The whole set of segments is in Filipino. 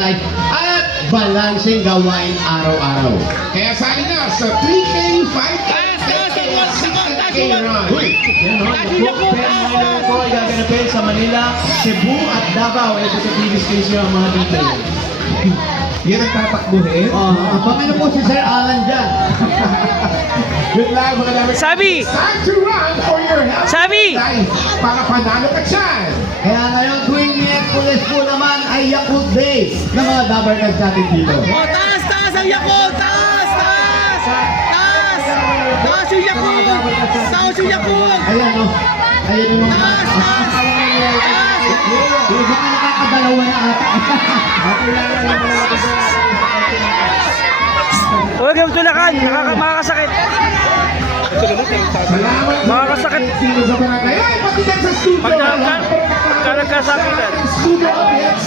life at balanseng gawain araw-araw. Kaya sali na sa 3K, 5K, 6K run. Yan o, naku, pero ngayon po ay gaganapin sa Manila, Cebu at Davao. Ito sa TV station ang mga details. Yan ang tatakbuhin. Abangan na po si Sir Alan dyan. Good luck mga dami. Sabi! Time to run for your health. Sabi! Life. Para panalo ka dyan. Kaya ngayon, tuwing Miyerkules po naman ay Yakult Day ng mga Dabber Cats natin dito. Oh, taas! Taas ang Yakult! Taas! Taas! Taas! Taas yung Yakult! Taas yung Yakult! Ayan o. Ayan yung mga... Taas! Taas! Taas! Yung mga nakakadalawa na ata. Huwag kang tulakan! Makakasakit! Salamat sa Makakasakit. sino sa barangay. Ay, pati dyan sa studio. Pagka nagkasakitan. Studio audience.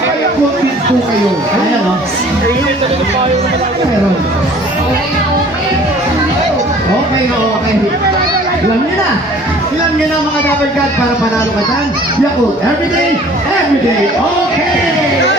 Kaya convince po kayo. Ayan o. Meron. Okay na okay. Alam niyo na. Alam niyo na mga Dabber Cats para panalo ka dyan. Yakult, everyday, okay!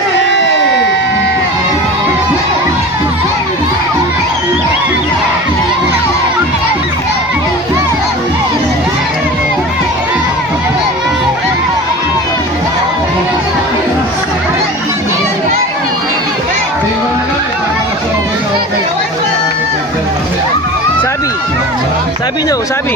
Sabi! Sabi no! Sabi!